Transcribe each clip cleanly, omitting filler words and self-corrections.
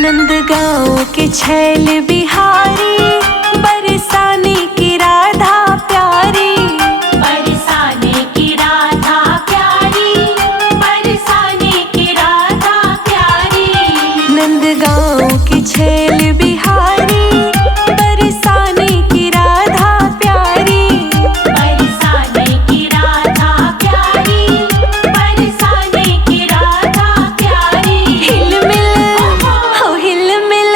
नंदगांव के छैल बिहारी, बरसाने की राधा प्यारी। बरसाने की राधा प्यारी, बरसाने की राधा प्यारी। नंदगांव के छैल बिहारी, बरसाने की राधा प्यारी। बरसाने की राधा प्यारी, बरसाने की राधा प्यारी। हिल मिल हो हिल मिल,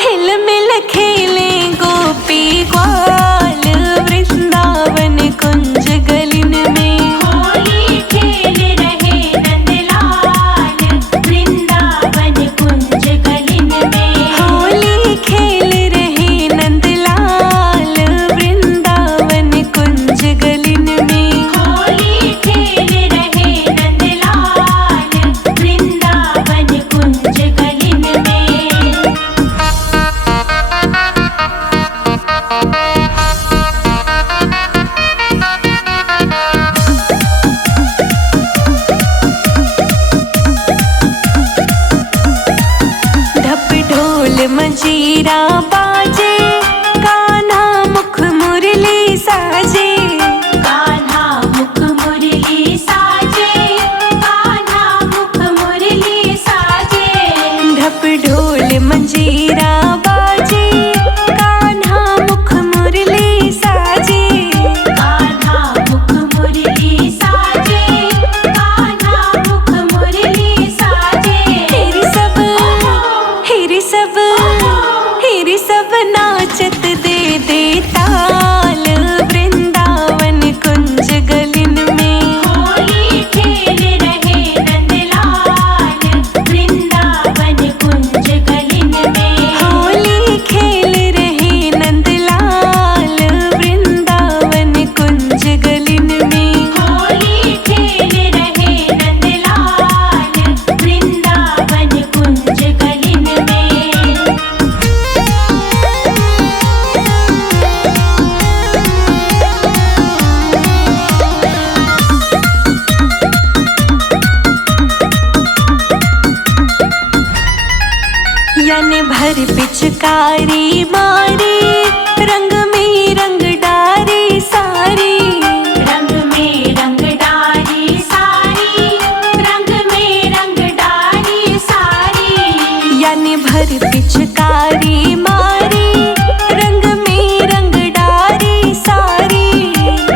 हिल मिल खेले गोपी ग्वाल, वृंदावन कुंज गलिन में। होली खेल रहे नंदलाल, वृंदावन कुंज गलिन में। होली खेल रहे नंदलाल, वृंदावन कुंज गलिन में। होली खेल रहे नंदलाल, वृंदावन कुंज गलिन में। ढप ढोल मंजीरा बाजे, कान्हा मुख मुरली साजे। कान्हा मुख मुरली साजे, कान्हा मुख मुरली साजे। ढप ढोल मंजीरा बाजे, कान्हा मुख मुरली साजे। कान्हा मुख मुरली साजे, कान्हा मुख मुरली साजे। हिरी सब नाचत दे दे ताल, वृंदावन कुंज गलिन में। होली खेल रहे नंदलाल, वृंदावन कुंज गलिन में। होली खेल रहे नंदलाल, वृंदावन कुंज गलिन में। होली खेल रहे नंदलाल, वृंदावन कुंज गलिन में। याने भर पिचकारी मारी, रंग में रंग डारी सारी। रंग में रंग डारी सारी, रंग में रंग डारी सारी। याने भर पिचकारी मारी, रंग में रंग डारी सारी।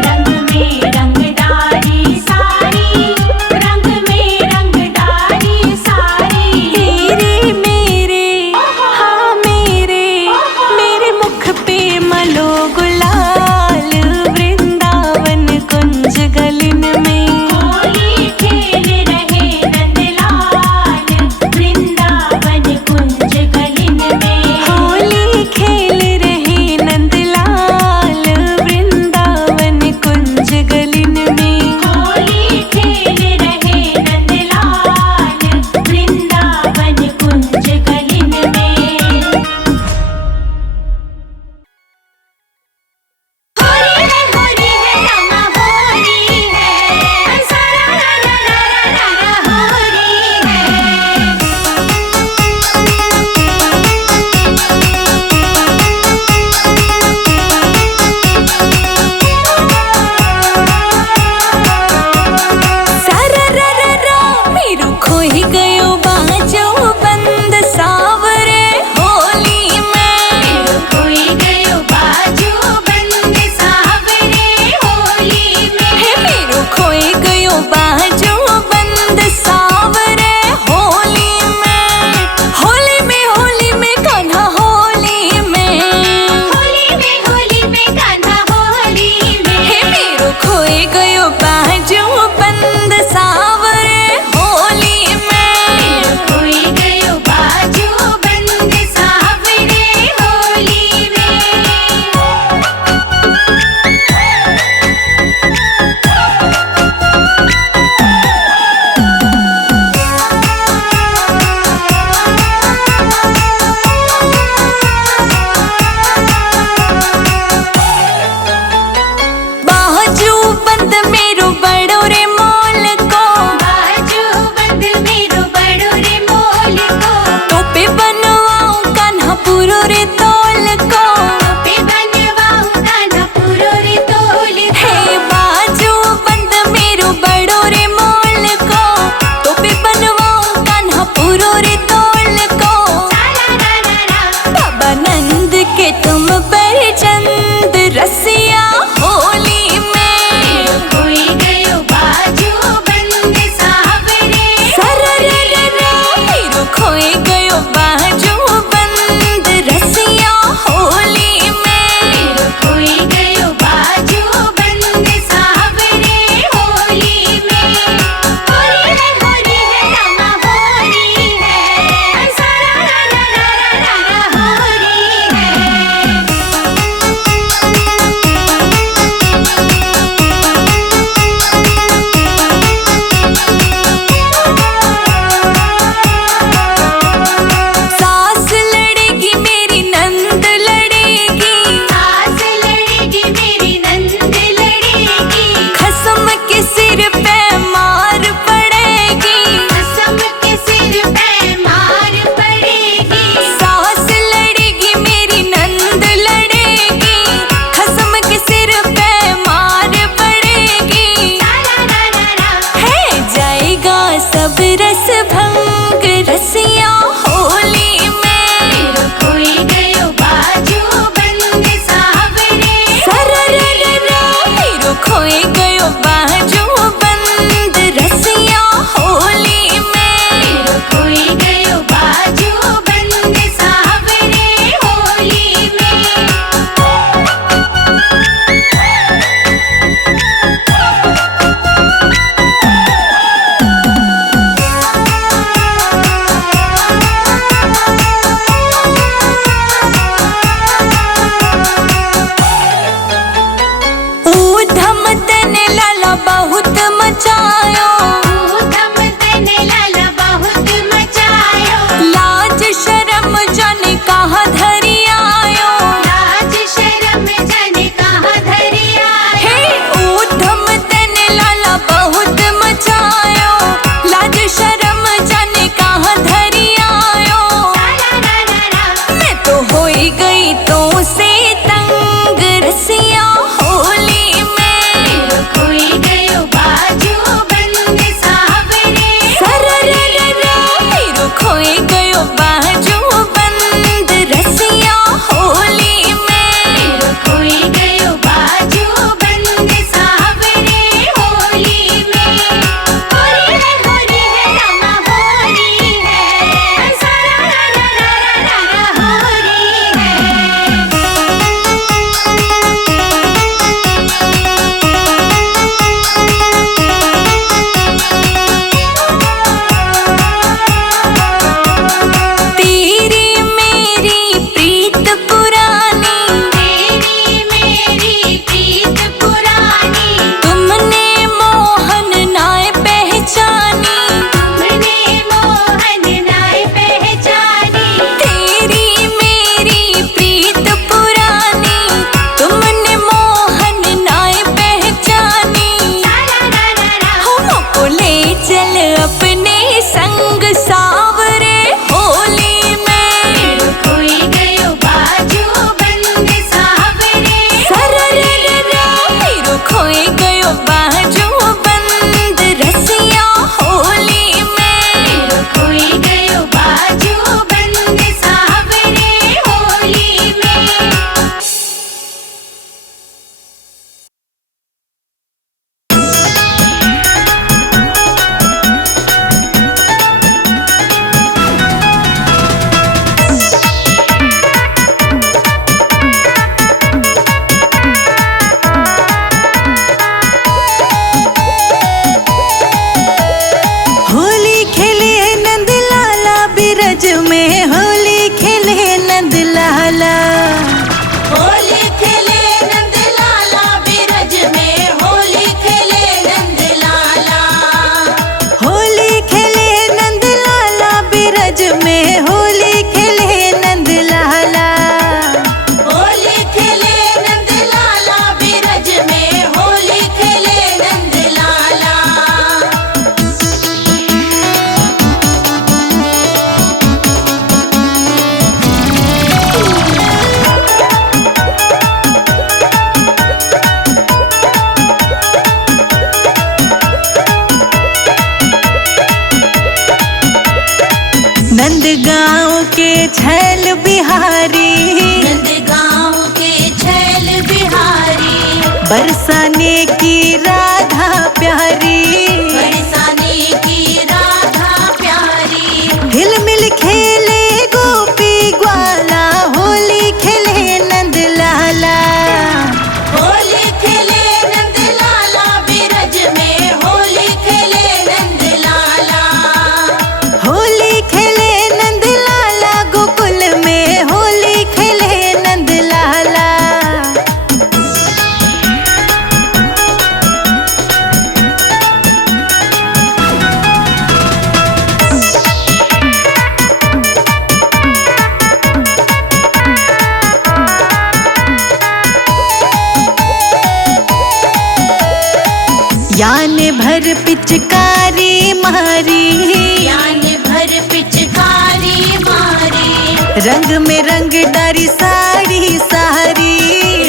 रंग में रंग डारी सारी, रंग में रंग डारी सारी। तेरे मेरे हाँ मेरे, मेरे मुख पे मलो गुलाल, वृंदावन कुंज गलिन में। होली खेल रहे नंदलाल, वृंदावन कुंज गलिन में। होली नंदगांव के छैल बिहारी, नंदगांव के छैल बिहारी, बरसाने की राधा प्यारी, बरसाने की राधा प्यारी। हिल मिल खेले गोपी ग्वाला, होली खेले नंद लाला, होली खेले नंद लाला बिरज में, होली खेले नंद लाला, होली खेले नंद लाला गोकुल में, होली खेले नंद लाला। यान भर पिचकारी मारी, यान भर पिचकारी मारी, रंग में रंग डारी साड़ी सारी,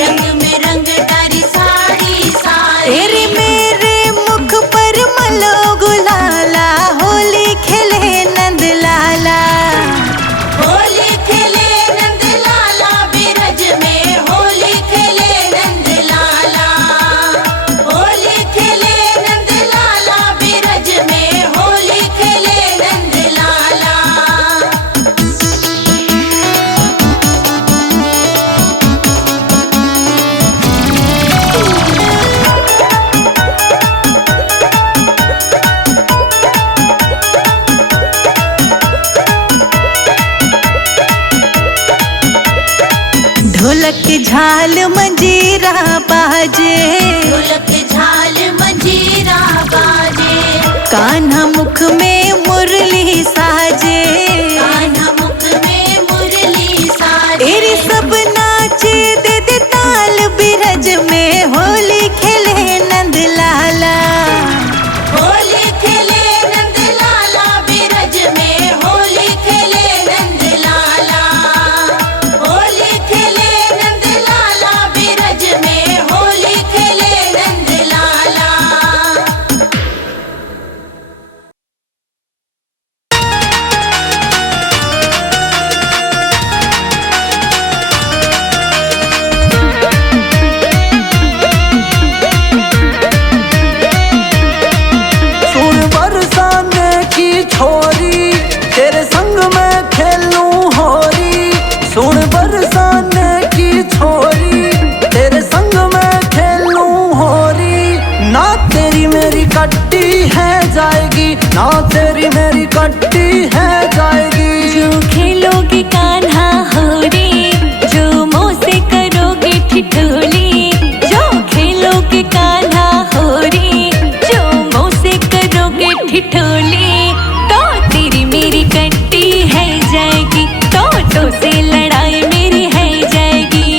रंग में रंग डारी साड़ी सारी। तेरे मेरे मुख पर मलो गुलाला, होली खेले नंद लाला, होली खेले नंद लाला बिरज में, होली खेले नंद लाला, होली खेले नंद लाला बिरज में, होली खेले नंद लाला। ढोलक झाल मंजीरा बाजे, ढोलक झाल मंजीरा बाजे, कान्हा मुख में मुरली साजे, कान्हा मुख में मुरली साजे। तेरे सब नाचे दे दे ताल बिरज में, होली खेले नंद लाला, होली खेले नंद लाला बिरज में, होली खेले नंद लाला, होली खेले नंद लाला बिरज में, होली खेले नंद लाला। सुन बरसाने की छोरी, तेरे संग में खेलूं होरी। सुन बरसाने की छोरी, तेरे संग में खेलूं होरी। ना तेरी मेरी कट्टी है जाएगी, ना तेरी मेरी कट्टी है जाएगी। जो खेलोगे कान्हा होरी, जो मुँह से करोगे ठिठोली, जो खेलोगे कान्हा होरी, जो मुँह से करोगे ठिठोली, तो तेरी मेरी कट्टी है जाएगी, तो से लड़ाई मेरी है जाएगी।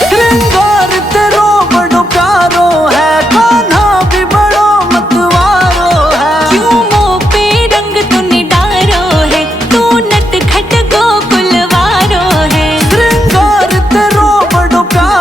श्रृंगार तेरो बड़ो प्यारो है, कान्हा भी बड़ो मतवारो है। क्यों मुँह पे रंग तूने डारो है, तू नट खट गोकुल वारो है। श्रृंगार तेरो बड़ो प्यारो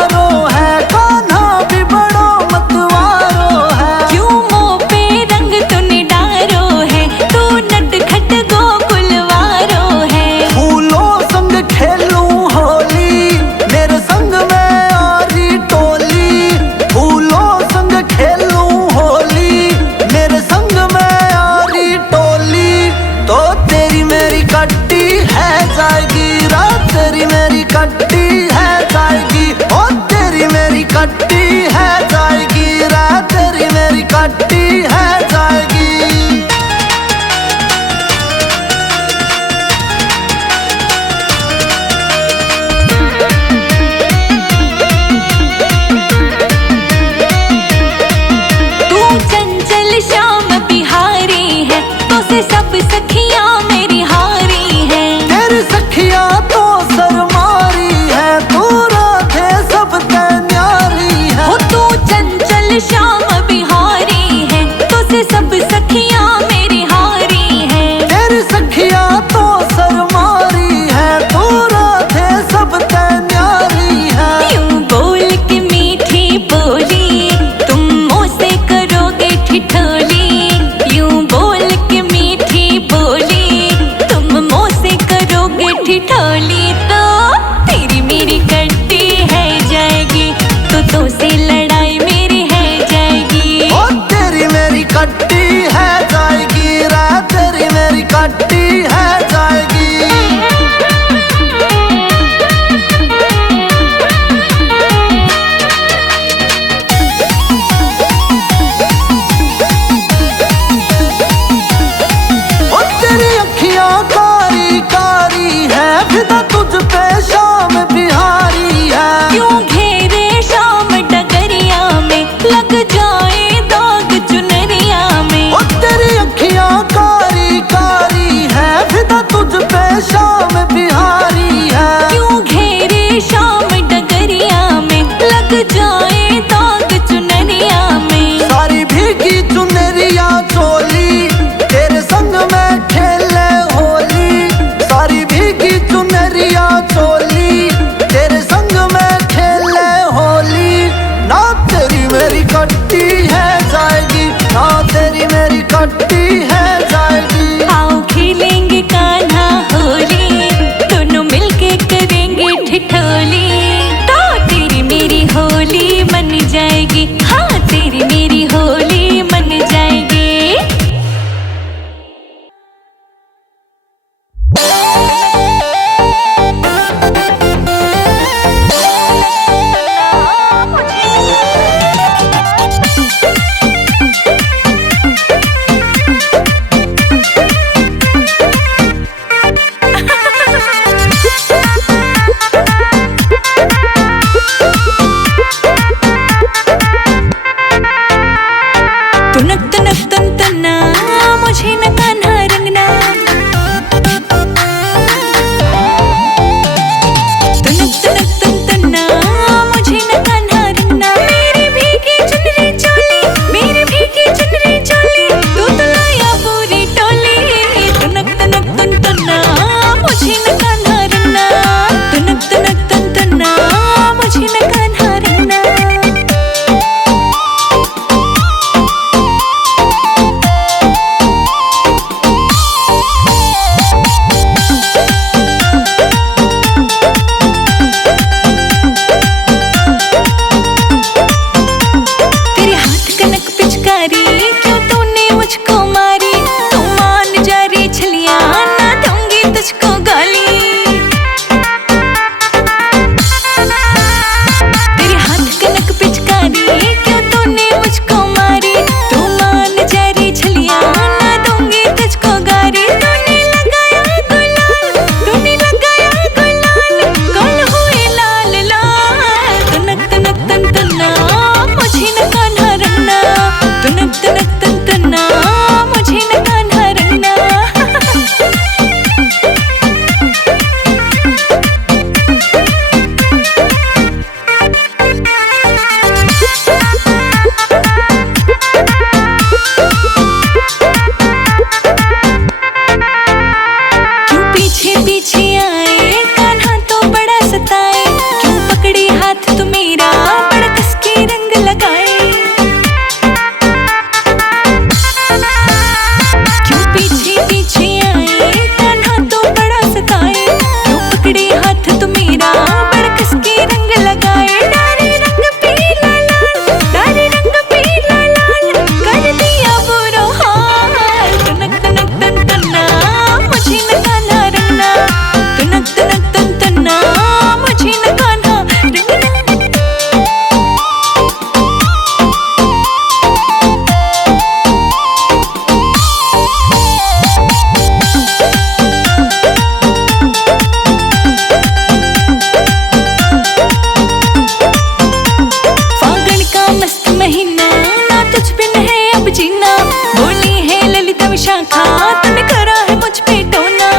विशाखा तूने करा है मुझ पे टोना।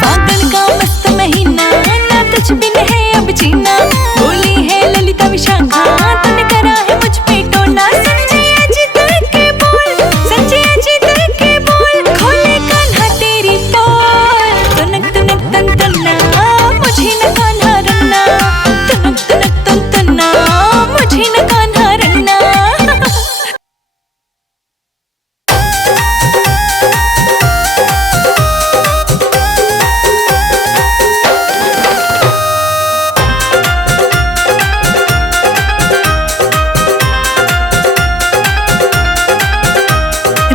फागुन का मस्त महीना ना कुछ भी नहीं अब जीना, बोली है ललिता विशाखा तूने करा है मुझ पे टोना। संजय अजित के बोल, संजय अजित के बोल, खोले कान्हा तेरी टोल। तुनक तुनक तन तन्ना मुझे न कान्हा रन्ना, तुनक तुनक तन तन्ना मुझे न कान्हा रन्ना।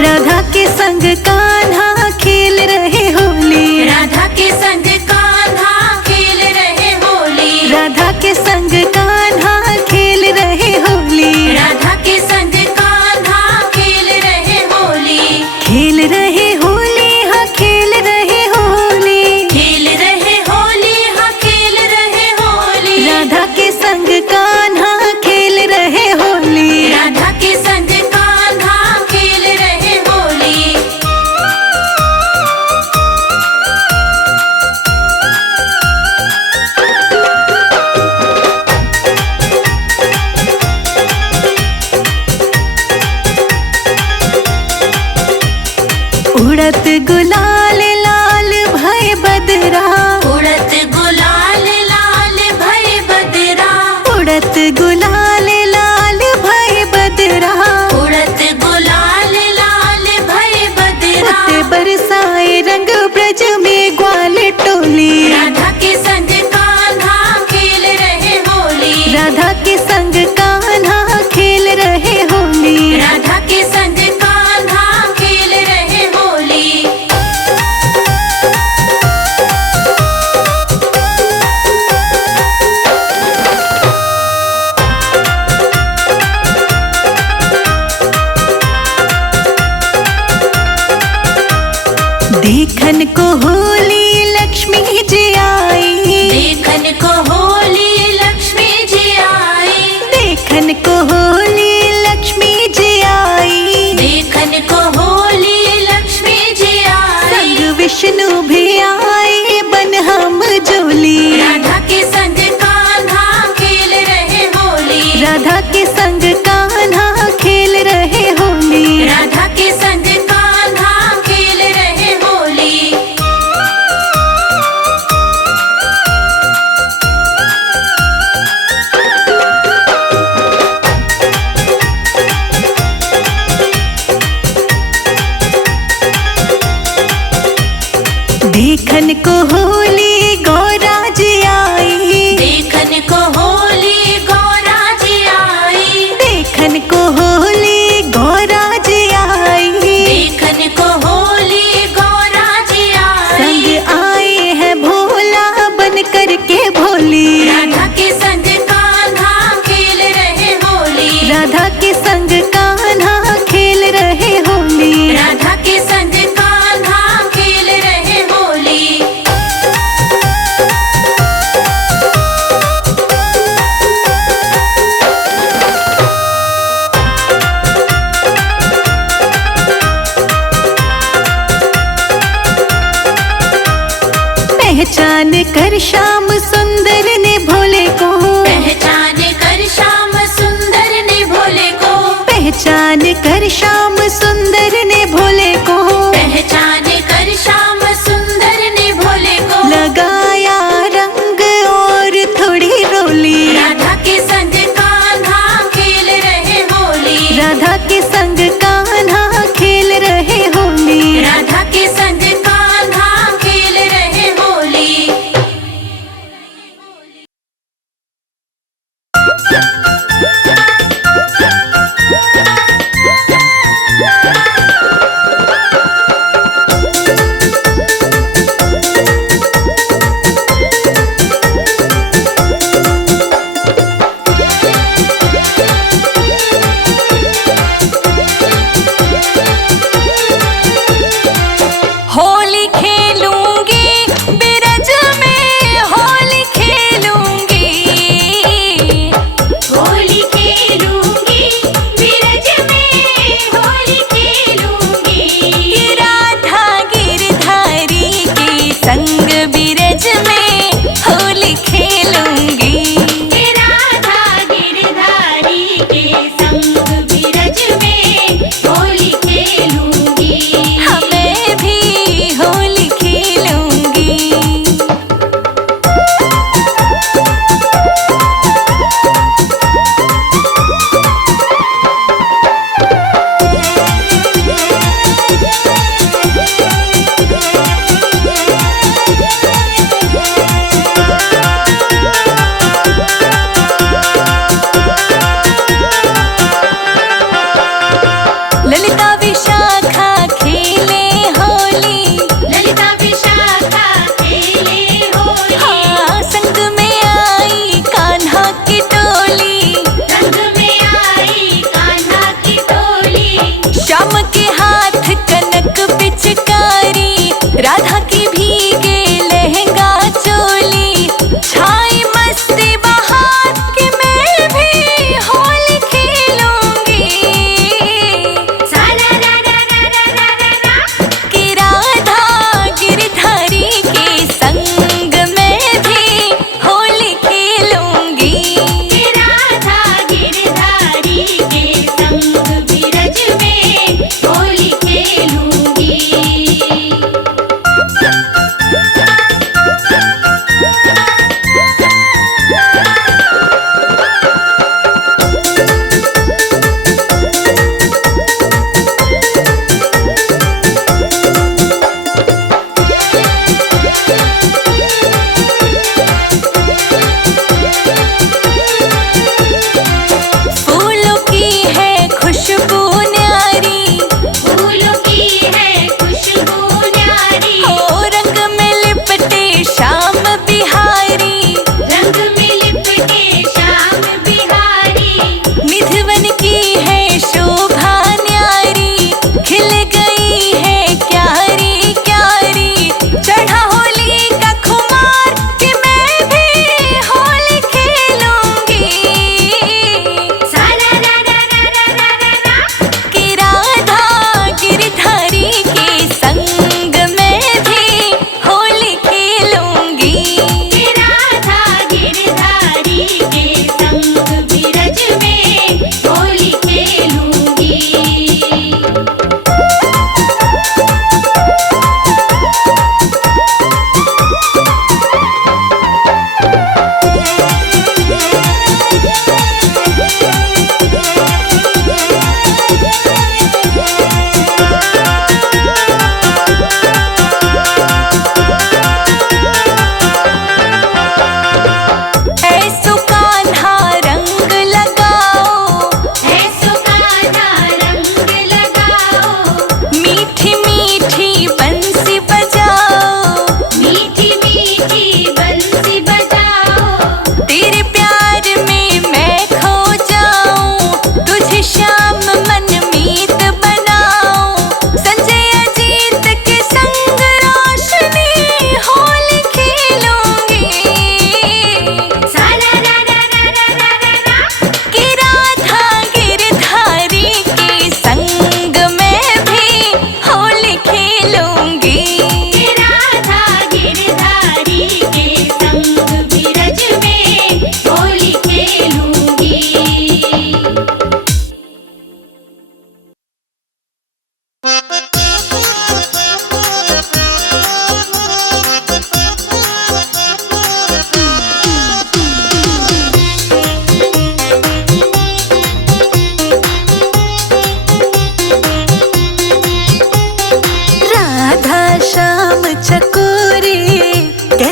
राधा के संग कान्हा खेल रहे होली, राधा के संग कान्हा खेल रहे होली, राधा के संग कान्हा खेल रहे होली, राधा के संग कान्हा खेल रहे होली, खेल रहे होली हाँ खेल रहे होली, खेल रहे होली, हाँ खेल रहे होली, राधा के संग कान्हा खेल रहे होली। राधा के संग कान्हा खेल रहे होली। उड़त गुलाल लाल भय बदरा, उड़त गुलाल लाल भय बदरा, उड़त गुलाल लाल भय बदरा, उड़त गुलाल लाल भय बदरा, उते बरसाए रंग ब्रज में ग्वाल टोली। राधा के संग कान्हा खेल रहे होली, राधा के संग कान्हा खेल रहे होली, राधा के संग कान्हा खेल रहे होली। देखन को होली लक्ष्मी जी आई, देखन को होली लक्ष्मी जी आई, देखन को होली लक्ष्मी जी आई, देखन को होली लक्ष्मी जी आई, संग विष्णु भी आए बन हम जोली। राधा के संग कान्हा खेल रहे होली, राधा के संग कान्हा खेल रहे होली, राधा के संग कान्हा खेल रहे होली। देखन को होली गौरा जी आई, देखन को होली गौरा जी आई, देखन को होली गौरा जी आई, देखन को होली गौरा जी आई, संग आए हैं भोला बन कर के भोली। राधा के संग कान्हा खेल रहे होली, राधा के संग कान्हा खेल रहे होली, राधा के संग कान्हा खेल रहे होली। पहचान कर श्याम सुंदर ने भोले को, पहचान कर श्याम सुंदर ने भोले को, पहचान कर श्याम सुंदर ने भोले को, पहचान कर श्याम सुंदर ने भोले को, लगाया रंग और थोड़ी रोली। राधा के संग कान्हा खेल रहे होली, राधा के संग कान्हा खेल रहे होली, राधा के संग कान्हा खेल रहे होली।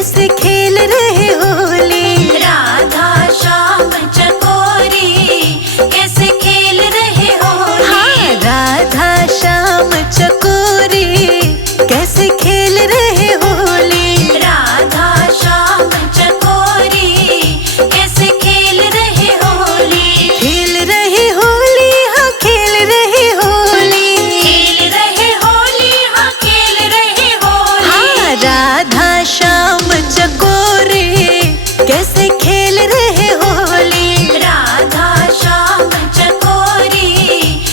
कैसे खेल रहे होली। राधा श्याम चकोरी कैसे खेल रहे होली। हाँ, राधा श्याम चकोरी कैसे खेल रहे होली। राधा श्याम चकोरी कैसे खेल रहे होली। खेल रहे होली, हाँ खेल रहे होली। खेल रहे होली, हाँ खेल रहे होली। हाँ, राधा श्याम चकोरी कैसे खेल रहे होली। राधा श्याम चकोरी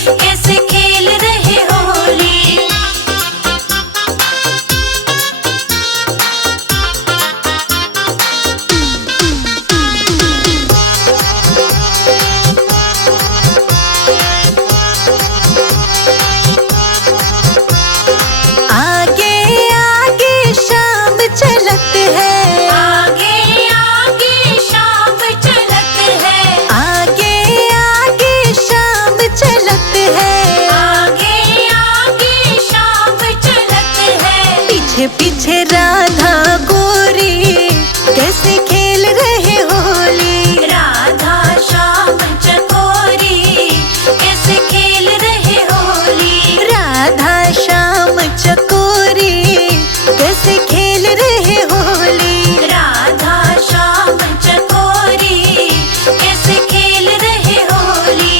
कैसे खेल रहे होली। आगे आगे शाम चलत है। आगे आगे शाम चलत है। आगे आगे शाम चलत है। आगे आगे शाम चलत है। पीछे पीछे राधा गोरी कैसे खेल रहे होली। राधा श्याम चकोरी कैसे खेल रहे होली। राधा श्याम चकोरी कैसे खेल रहे होली। राधा श्याम चकोरी कैसे खेल रहे होली।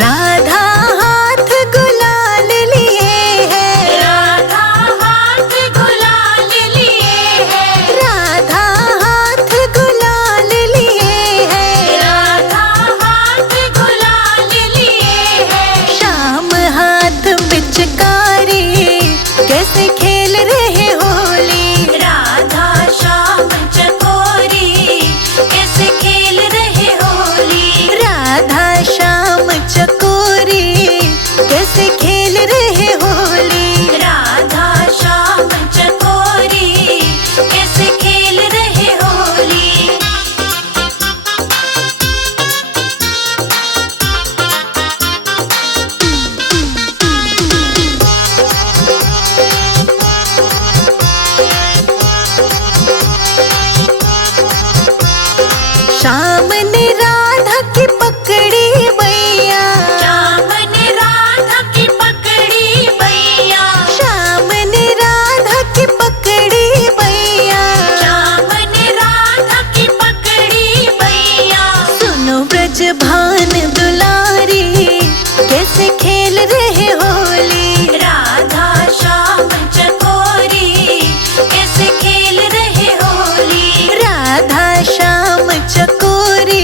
राधा हाथ गुलाल लिए है। राधा हाथ गुलाल लिए है। राधा हाथ गुलाल लिए है। राधा हाथ गुलाल लिए है। श्याम हाथ पिचकारी कैसे खेल रहे होली। राधा श्याम चकोरी कैसे खेल रहे होली। राधा श्याम चकोरी कैसे खेल रहे होली। राधा श्याम चकोरी कैसे खेल रहे होली। श्याम ने राधा की पकड़ी मैया। श्याम ने राधा की पकड़ी मैया। श्याम ने राधा की पकड़ी मैया। श्याम ने राधा की पकड़ी मैया। सुनो ब्रज भान दुलारी कैसे खेल रहे होली। राधा श्याम चकोरी कैसे खेल रहे होली। राधा श्याम चकोरी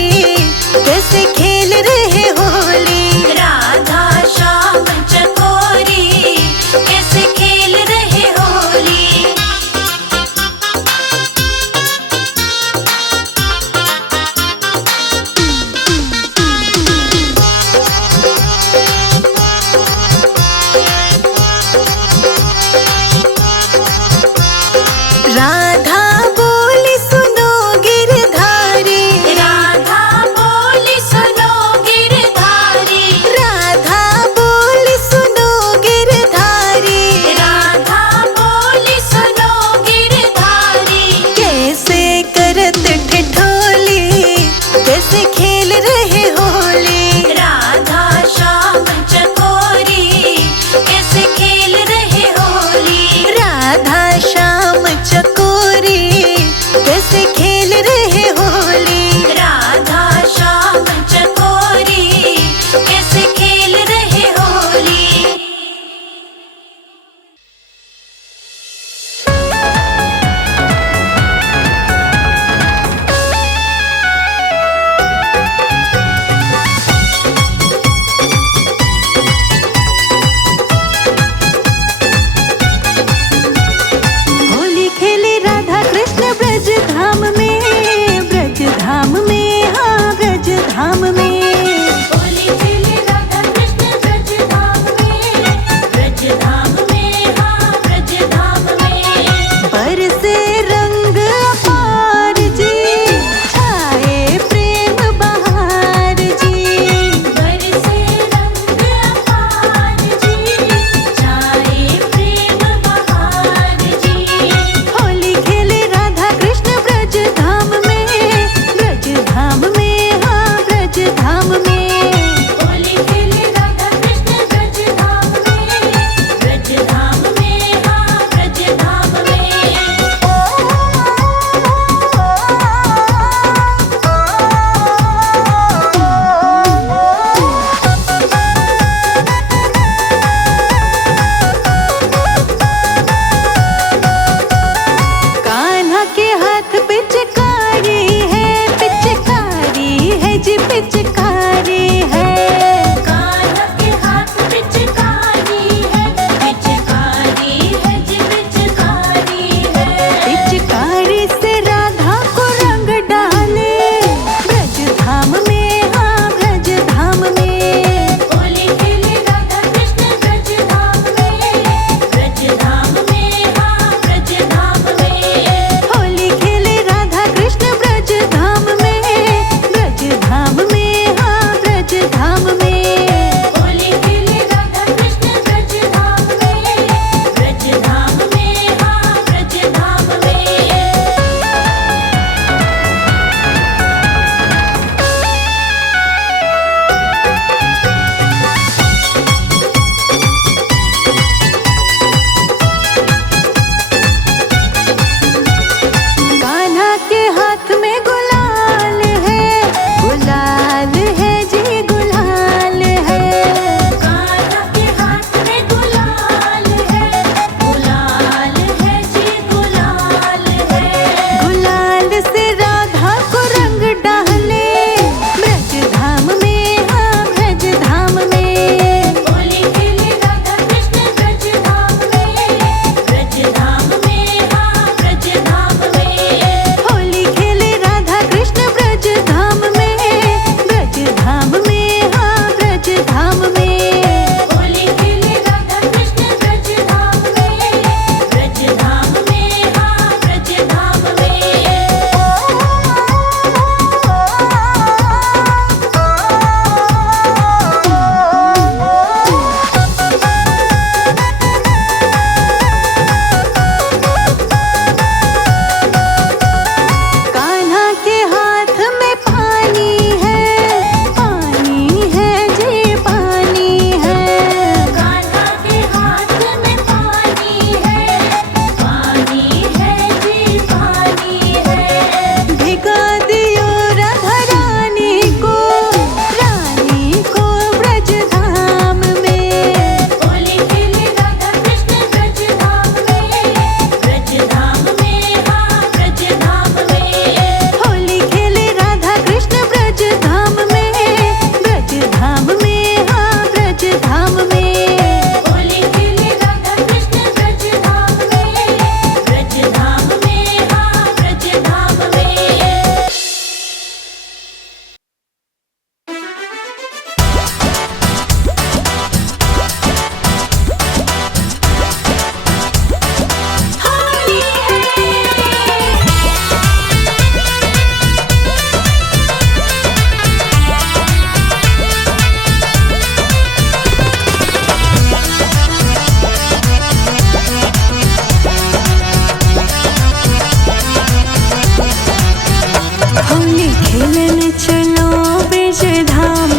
होली खेलन चलो ब्रिज धाम,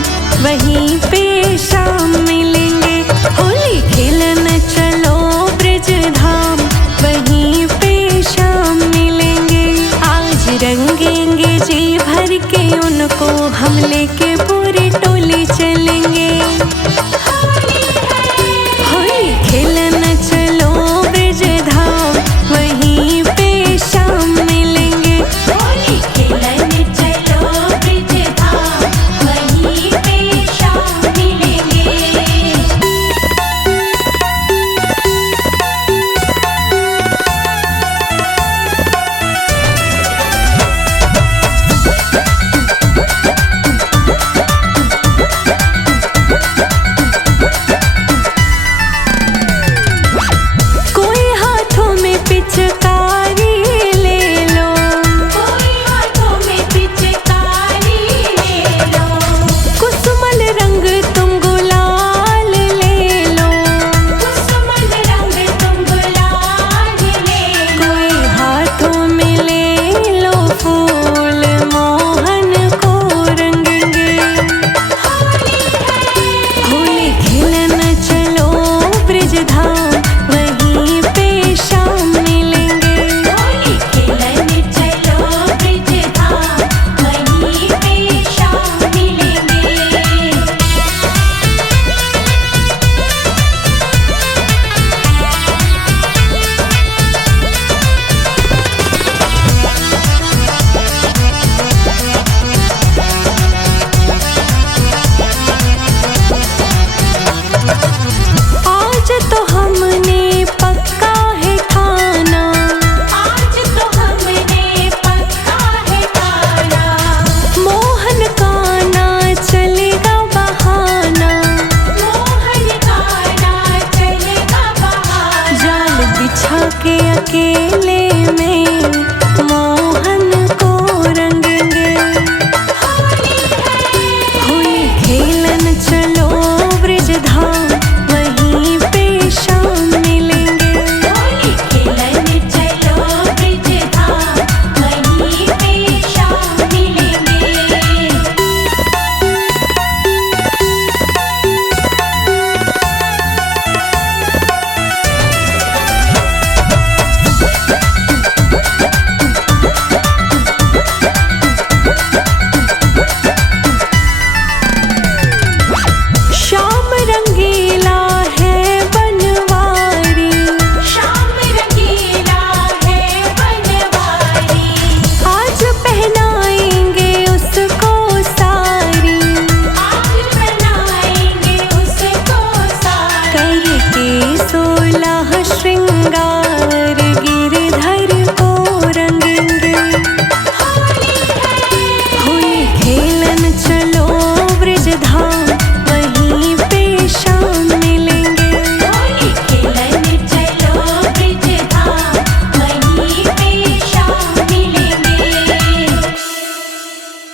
वहीं पे शाम मिलेंगे। होली खेलन चलो ब्रिज धाम, वहीं पे शाम मिलेंगे। आज रंगेंगे जी भर के उनको हम